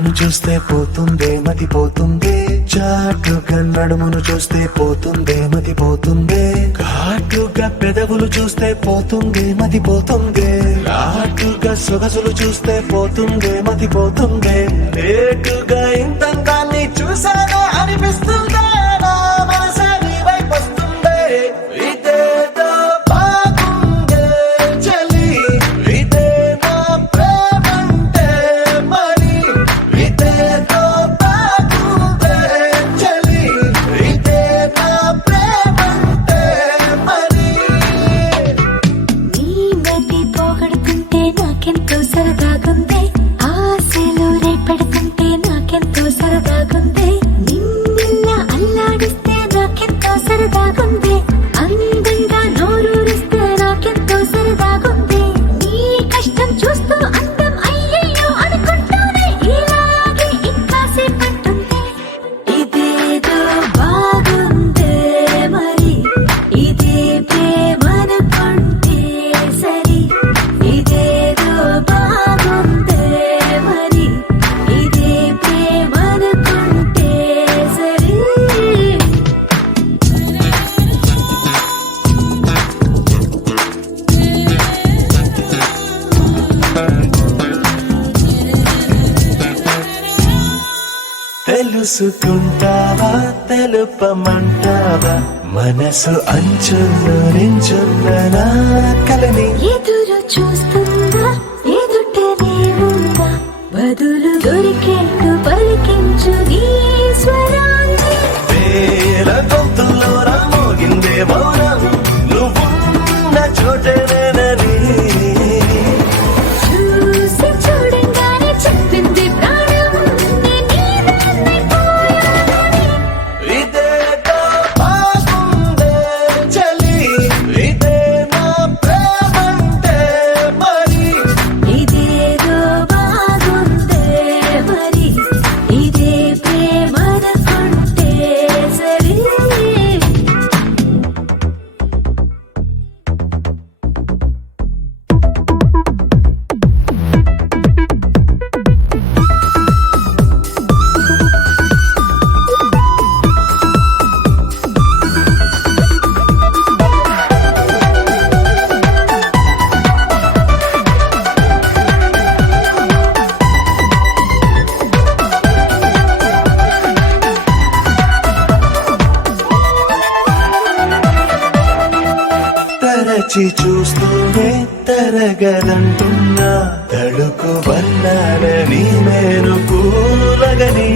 నన్ను చూస్తే పోతుందే మతి పోతుందే, చాటుగా నడుమును చూస్తే పోతుందే మతి పోతుందే, ఘాటుగా పెదవులు చూస్తే పోతుందే మతి పోతుందే, ఘాటుగా సొగసులు చూస్తే పోతుందే మతి పోతుందే, లేటుగా ఇంతంగాన్ని చూసానే అనిపిస్తుందే, నా మనసే నీ వైపు వస్తుందే. ఇదేదో బాగుందే చలి, ఇదే నా ప్రేమంటే మరి, ఇదేదో బాగుందే చలి, ఇదే నా ప్రేమంటే మరి. నీ మతి పోగొడుతుంటే నాకెంతో సరదాగుంది, ఆశలు రేపెడుతుంటే నాకెంతో సరదాగుంది, నిన్నెల్లా అల్లాడిస్తే నాకెంతో సరదాగుంది, అందంగా నోరూరిస్తే నాకెంతో సరదాగుంది, నీ కష్టం చూస్తూ అందం అయ్యయ్యో అనుకుంటూనే ఇలాగే ఇంకాసేపట్టుంది. ఇదేదో బాగుందే మరి, ఇదే ప్రేమనుకుంటే సరి, ఇదేదో బాగుందే మరి, ఇదే ప్రేమనుకుంటే సరి. తెలుసుకుంటావా తెలుపమంటావా, మనసు అంచుల్లో నించున్న నా కలని. ఎదురు చూస్తుందా ఎదుటనే ఉందా, బదులు దొరికేట్టు పలికించు నీ స్వరాన్ని. వేల గొంతుల్లో రామోగిందే మౌనం, నువ్వున్న చోటనేనని. చూసి చూడంగానే చెప్పింది ప్రాణం, నేను నీదాన్నైపోయానని. ఇదేదో బాగుందే చలి, ఇదే నా ప్రేమంటే మరి. ఇదేదో బాగుందే మరి, ఇదే ప్రేమనుకుంటే సరి. తరచి చూస్తూనే తరగదంటున్నా, తడుకు వల్లాలని నేను పూలగని.